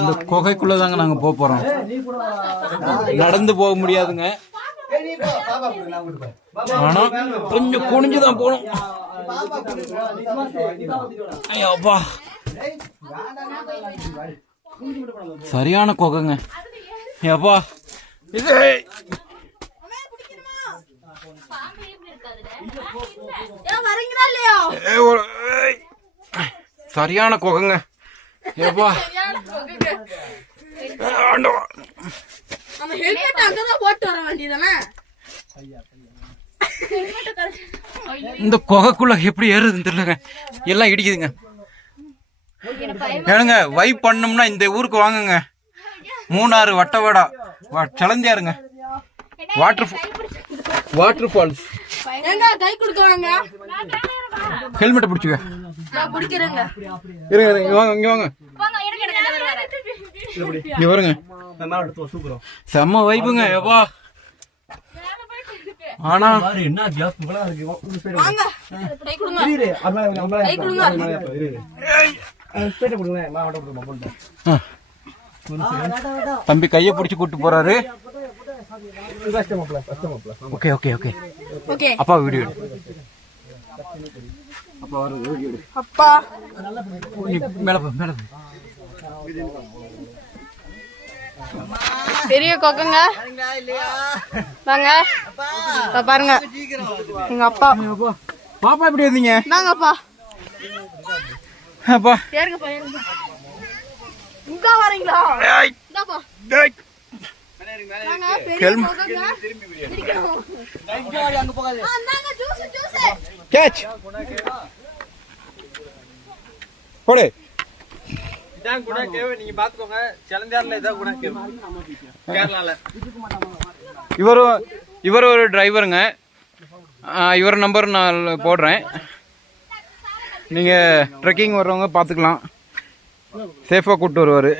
இந்த குகைக்குள்ளதாங்க நாங்க போறோம். நடந்து போக முடியாதுங்க, ஆனா கொஞ்சம் குனிஞ்சுதான் போகணும். ஐயோப்பா, சரியான குகைங்க. ஏப்பா இது சரியான குகைங்க. ஏப்பா இந்த குகைக்குள்ள எப்படி ஏறுதுன்னு தெரியலங்க, எல்லாம் இடிக்குதுங்க. ஏனுங்க வைப் பண்ணோம்னா இந்த ஊருக்கு வாங்குங்க. மூணாறு வட்டவடா சலஞ்சாருங்க, வாட்டர் ஃபால்ஸ். ஹெல்மெட்டை பிடிச்சுக்க. இருங்க இங்க வாங்க, இங்க வாங்க, இங்க வருங்க. செம்ம வைப்புங்க. எப்பா ஆனா என்ன தம்பி கைய பிடிச்சு கூட்டு போறாரு. ஓகே ஓகே ஓகே, அப்பா வீடியோ அப்பா மேல மேல. பெரிய கொக்குங்க வாங்க பாருங்க. எங்க அப்பா பாப்பா எப்படி வந்தீங்க? நாங்கப்பா அப்பா ஏறுங்கப்பா ஏறுங்க. இங்க வரீங்களா? இந்தாப்பா வாங்க. பெரிய கொக்குங்க அங்க போகாதே. அந்தாங்க ஜூஸ் ஜூஸ் கேட்ச் போடு. இதான் குணா கேவ், நீங்க பாத்துக்கோங்க. செலஞ்சார்ல இதான் குணா கேவ், கேரளால. இவர் ஒரு டிரைவருங்க. இவர் நம்பர் நான் போடுறேன், நீங்க ட்ரெக்கிங் வர்றவங்க பாத்துக்கலாம். சேஃபா கூட்டு வருவாரு.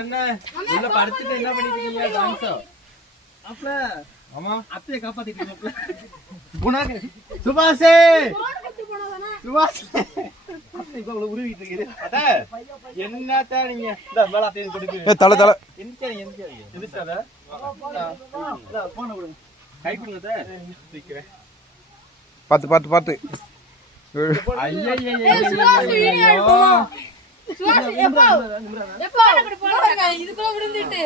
என்ன உள்ள படுத்துட்டு என்ன பண்ணிட்டு இருக்கீங்க? டான்ஸ் அப்பல ஆமா அத்தைய காப்பாத்திட்டீங்க. குணாக்கு சுபாஷே சுபாஷே இப்போ உருவிட்டு இருக்கீங்க. அட என்னடா நீங்க இந்த மேல அத்தைய கொடுங்க. தல தல எந்த எதுக்காத போன கொடுங்க, கை கொடுங்க. சீக்கிரம் பாத்து பாத்து பாத்து. ஐயா இதுக்குள்ள விழுந்துட்டு